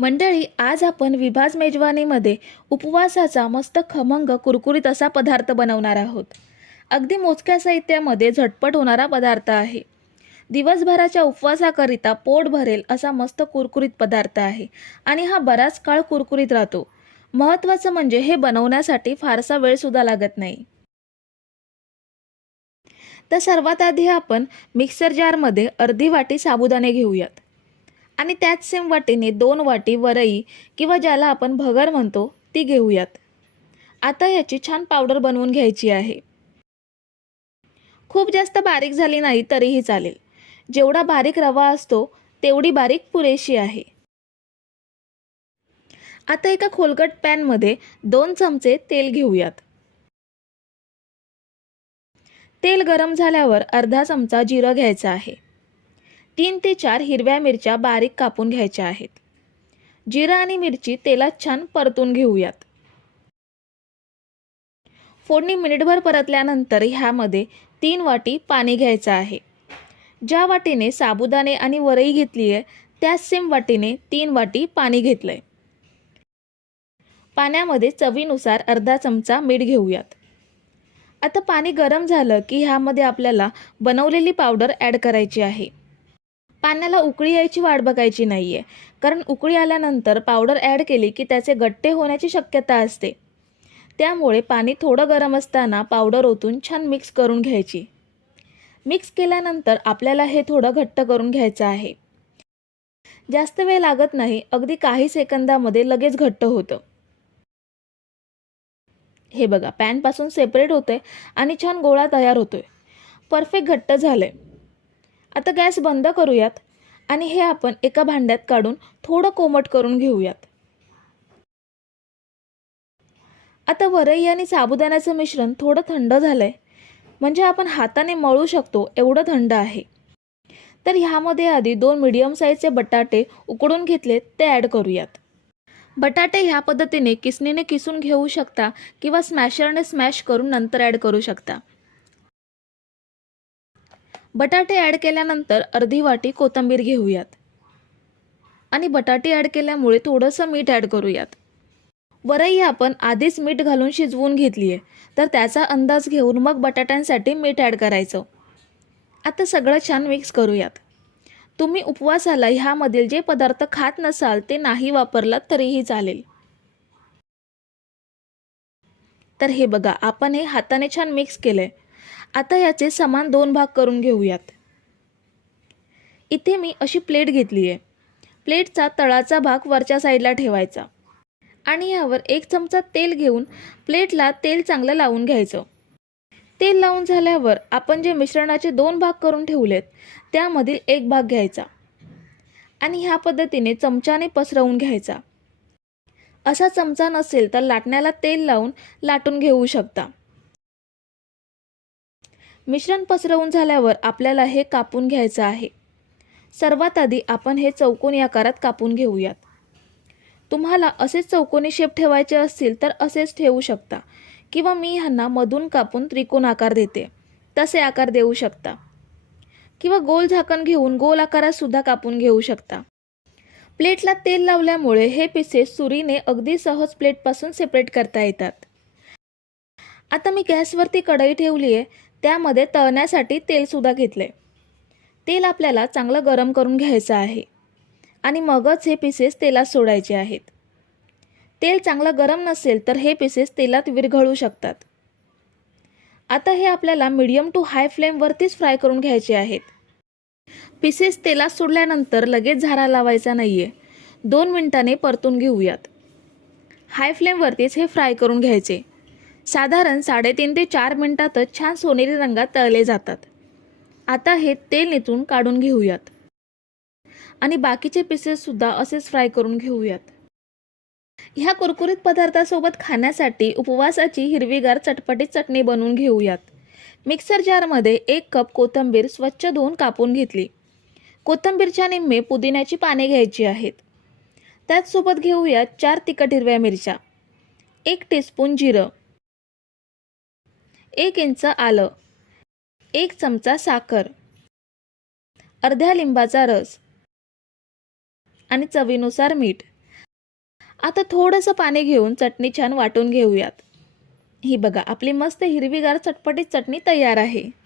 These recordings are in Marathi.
मंडळी आज आपण विभाज मेजवानीमध्ये उपवासाचा मस्त खमंग कुरकुरीत असा पदार्थ बनवणार आहोत. अगदी मोजक्या साहित्यामध्ये झटपट होणारा पदार्थ आहे. दिवसभराच्या उपवासाकरिता पोट भरेल असा मस्त कुरकुरीत पदार्थ आहे आणि हा बराच काळ कुरकुरीत राहतो. महत्त्वाचं म्हणजे हे बनवण्यासाठी फारसा वेळसुद्धा लागत नाही. तर सर्वात आधी आपण मिक्सर जारमध्ये अर्धी वाटी साबुदाणे घेऊयात. आणि त्याच सेम वाटीने दोन वाटी वरई किंवा ज्याला आपण भगर म्हणतो ती घेऊयात. आता याची छान पावडर बनवून घ्यायची आहे. खूप जास्त बारीक झाली नाही तरीही चालेल. जेवढा बारीक रवा असतो तेवढी बारीक पुरेशी आहे. आता एका खोलगट पॅनमध्ये दोन चमचे तेल घेऊयात. तेल गरम झाल्यावर अर्धा चमचा जिरं घ्यायचं आहे. तीन ते चार हिरव्या मिरच्या बारीक कापून घ्यायच्या आहेत. जिरा आणि मिरची तेलात छान परतून घेऊयात. फोडणी मिनिटभर परतल्यानंतर ह्यामध्ये तीन वाटी पाणी घ्यायचं आहे. ज्या वाटीने साबुदाणे आणि वरई घेतली आहे त्याच सेम वाटीने तीन वाटी पाणी घेतलंय. पाण्यामध्ये चवीनुसार अर्धा चमचा मीठ घेऊयात. आता पाणी गरम झालं की ह्यामध्ये आपल्याला बनवलेली पावडर ॲड करायची आहे. पाण्याला उकळी यायची वाट बघायची नाही आहे कारण उकळी आल्यानंतर पावडर ॲड केली की त्याचे गट्टे होण्याची शक्यता असते. त्यामुळे पाणी थोडं गरम असताना पावडर ओतून छान मिक्स करून घ्यायची. मिक्स केल्यानंतर आपल्याला हे थोडं घट्ट करून घ्यायचं आहे. जास्त वेळ लागत नाही अगदी काही सेकंदामध्ये लगेच घट्ट होतं. हे बघा पॅनपासून सेपरेट होतंय आणि छान गोळा तयार होतोय. परफेक्ट घट्ट झालंय. आता गॅस बंद करूयात आणि हे आपण एका भांड्यात काढून थोडं कोमट करून घेऊयात. आता वरई आणि साबुदाण्याचं मिश्रण थोडं थंड झालंय. म्हणजे आपण हाताने मळू शकतो एवढं थंड आहे. तर ह्यामध्ये आधी दोन मिडियम साईजचे बटाटे उकडून घेतलेत ते ॲड करूयात. बटाटे ह्या पद्धतीने किसणीने किसून घेऊ शकता किंवा स्मॅशरने स्मॅश करून नंतर ॲड करू शकता. बटाटे ॲड केल्यानंतर अर्धी वाटी कोथिंबीर घेऊयात. आणि बटाटे ॲड केल्यामुळे थोडंसं मीठ ॲड करूयात. वरई आपण आधीच मीठ घालून शिजवून घेतली आहे तर त्याचा अंदाज घेऊन मग बटाट्यांसाठी मीठ ॲड करायचं. आता सगळं छान मिक्स करूयात. तुम्ही उपवासाला ह्यामधील जे पदार्थ खात नसाल ते नाही वापरलात तरीही चालेल. तर हे बघा आपण हे हाताने छान मिक्स केलं आहे आता याचे समान दोन भाग करून घेऊयात. इथे मी अशी प्लेट घेतली आहे. प्लेटचा तळाचा भाग वरच्या साईडला ठेवायचा. आणि यावर एक चमचा तेल घेऊन प्लेटला तेल चांगलं लावून घ्यायचं. तेल लावून झाल्यावर आपण जे मिश्रणाचे दोन भाग करून ठेवलेत त्यामधील एक भाग घ्यायचा. आणि ह्या पद्धतीने चमच्याने पसरवून घ्यायचा. असा चमचा नसेल तर लाटण्याला तेल लावून लाटून घेऊ शकता. मिश्रण पसरवून झाल्यावर आपल्याला हे कापून घ्यायचं आहे. सर्वात आधी आपण हे चौकोनी आकारात कापून घेऊयात. तुम्हाला असेच चौकोनी शेप ठेवायचे असतील तर असेच ठेवू शकता. किंवा मी ह्यांना मधून कापून त्रिकोण आकार देते. तसे आकार देऊ शकता. किंवा गोल झाकण घेऊन गोल आकारात सुद्धा कापून घेऊ शकता. प्लेटला तेल लावल्यामुळे हे पिसेस सुरीने अगदी सहज प्लेटपासून सेपरेट करता येतात. आता मी गॅसवरती कढई ठेवली आहे त्यामध्ये तळण्यासाठी तेलसुद्धा घेतले तेल आपल्याला चांगलं गरम करून घ्यायचं आहे. आणि मगच हे पीसेस तेलात सोडायचे आहेत. तेल चांगलं गरम नसेल तर हे पीसेस तेलात विरघळू शकतात. आता हे आपल्याला मिडियम टू हाय फ्लेमवरतीच फ्राय करून घ्यायचे आहेत. पीसेस तेलात सोडल्यानंतर लगेच झारा लावायचा नाही आहे दोन मिनिटांनी परतून घेऊयात. हाय फ्लेमवरतीच हे फ्राय करून घ्यायचे. साधारण साडेतीन ते चार मिनटातच छान सोनेरी रंगात तळले जातात. आता हे तेल नेतून काढून घेऊयात. आणि बाकीचे पीसेससुद्धा असेच फ्राय करून घेऊयात. ह्या कुरकुरीत पदार्थासोबत खाण्यासाठी उपवासाची हिरवीगार चटपटीत चटणी बनवून घेऊयात. मिक्सर जारमध्ये एक कप कोथिंबीर स्वच्छ धुवून कापून घेतली. कोथिंबीरच्या निम्मे पुदिन्याची पाने घ्यायची आहेत. त्याचसोबत घेऊयात चार तिखट हिरव्या मिरच्या. एक टीस्पून जिरं. एक इंच आलं. एक चमचा साखर. अर्ध्या लिंबाचा रस. आणि चवीनुसार मीठ. आता थोडंसं पाणी घेऊन चटणी छान वाटून घेऊयात. ही बघा आपली मस्त हिरवीगार चटपटीत चटणी तयार आहे.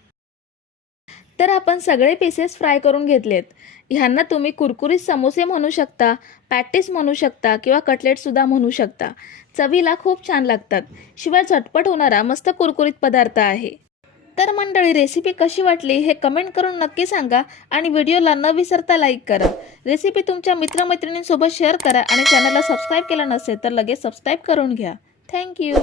तर आपण सगळे पीसेस फ्राय करून घेतलेत. ह्यांना तुम्ही कुरकुरीत समोसे म्हणू शकता पॅटीस म्हणू शकता किंवा कटलेटसुद्धा म्हणू शकता. चवीला खूप छान लागतात. शिवाय झटपट होणारा मस्त कुरकुरीत पदार्थ आहे. तर मंडळी रेसिपी कशी वाटली हे कमेंट करून नक्की सांगा आणि व्हिडिओला न विसरता लाईक करा. रेसिपी तुमच्या मित्रमैत्रिणींसोबत शेअर करा आणि चॅनलला सबस्क्राईब केलं नसेल तर लगेच सबस्क्राईब करून घ्या. थँक्यू